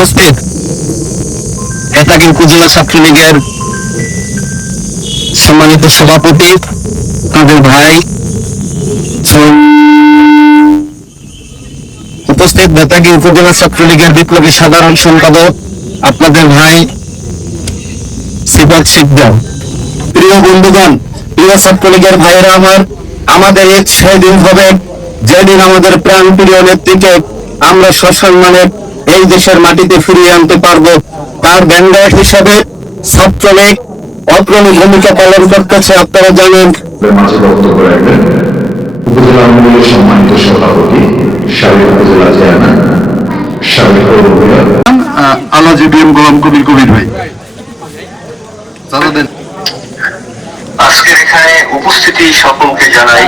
উপস্থিত বেতাগী উপজেলা ছাত্রলীগের সম্মানিত সভাপতি, তাদের ভাই, উপস্থিত বেতাগী উপজেলা ছাত্রলীগের বিপ্লবী সাধারণ সম্পাদক আপনাদের ভাই সিফাত শিকদার। প্রিয় বন্ধুগণ, প্রিয় ছাত্রলীগের ভাইয়েরা আমাদের এক সেই দিন হবে যেদিন আমাদের প্রাণ প্রিয় নেত্রীকে আমরা সসম্মানে এই দেশের মাটিতে ফিরিয়ে আনতে পারবো। তার ব্যান্ডার হিসাবে ছাত্রলীগ অগ্রণী ভূমিকা পালন করতেছে। আপনারা জানেন। মাঝে বক্তব্য রাখবেন উপজেলা আওয়ামী লীগের সম্মানিত সভাপতি, সাবেক উপজেলা চেয়ারম্যান, সাবেক আলাজি বিএম গোলাম কবির ভাই। আজকের এখানে উপস্থিতি সকলকে জানাই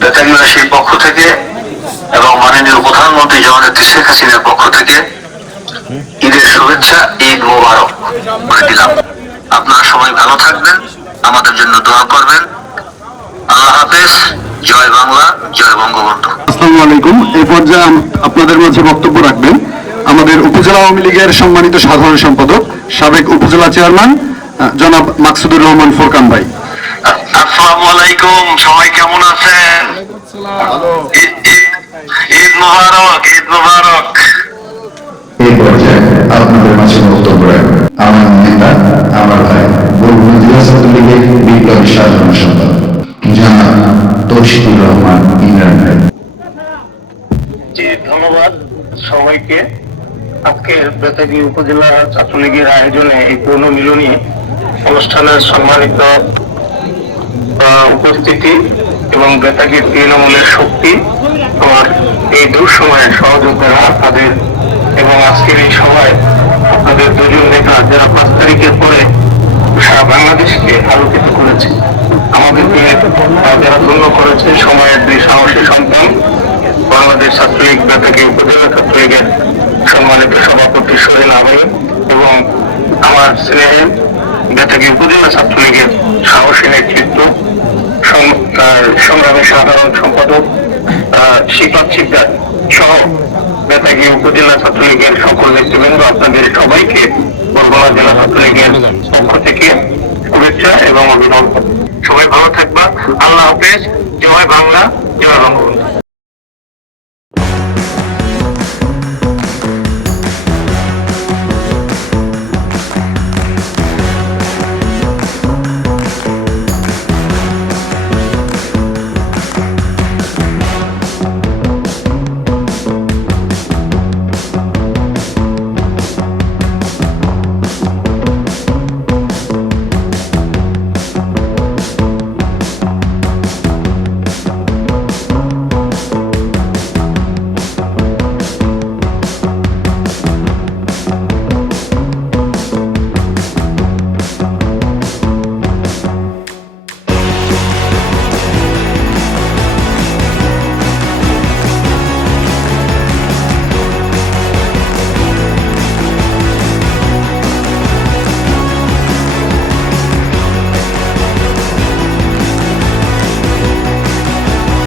বেতাগীবাসীর পক্ষ থেকে এবং মাননীয় প্রধানমন্ত্রী জননেত্রী শেখ হাসিনার পক্ষ থেকে ঈদের শুভেচ্ছা, ঈদ মোবারক বলে দিলাম। আপনারা সবাই ভালো থাকবেন, আমাদের জন্য দোয়া করবেন। আল্লাহ হাফেজ। জয় বাংলা, জয় বঙ্গবন্ধু। আসসালামু আলাইকুম। এই পর্যায়ে আপনাদের মাঝে বক্তব্য রাখবেন আমাদের উপজেলা আওয়ামী লীগের সম্মানিত সাধারণ সম্পাদক, সাবেক উপজেলা চেয়ারম্যান জনাব মাকসুদুর রহমান ফোরকান ভাই। আসসালামু আলাইকুম, সবাই কেমন আছেন? ঈদ মোবারক, ঈদ মোবারক। এই পর্যায়ে আপনাদের মাঝে বক্তব্য রাখবেন আমার নেতা, আমার ভাই, বরগুনা জেলা ছাত্রলীগের বিপ্লবী সাধারণ সম্পাদক জনাব তৌশিকুর রহমান ইমরান ভাই। ধন্যবাদ সবাইকে। আজকের বেতাগী উপজেলা ছাত্রলীগের আয়োজনে এই পুনর্মিলনী অনুষ্ঠানের সম্মানিত উপস্থিতি এবং বেতাগীর তৃণমূলের শক্তি, আমার এই দুঃসময়ে সহযোগিতারা তাদের এবং আজকের এই সভায় আপনাদের দুজন নেতা যারা 5 তারিখের পরে সারা বাংলাদেশকে আলোকিত করেছে, আমাদেরকে যারা ধন্য করেছে, সময়ের দুই সাহসী সন্তান, বাংলাদেশ ছাত্রলীগ বেতাগী উপজেলা ছাত্রলীগের সম্মানিত সভাপতি শহীদ আবেদ এবং আমার স্নেহের বেতাগী উপজেলা ছাত্রলীগের সাহসী নেতৃত্ব সংগ্রামী সাধারণ সম্পাদক সিফাত শিকদার সহ বেতাগী উপজেলা ছাত্রলীগের সকল নেতৃবৃন্দ, আপনাদের সবাইকে বরগুনা জেলা ছাত্রলীগের পক্ষ থেকে শুভেচ্ছা এবং অভিনন্দন। সবাই ভালো থাকবা। আল্লাহ হাফেজ। জয় বাংলা, জয় বঙ্গবন্ধু।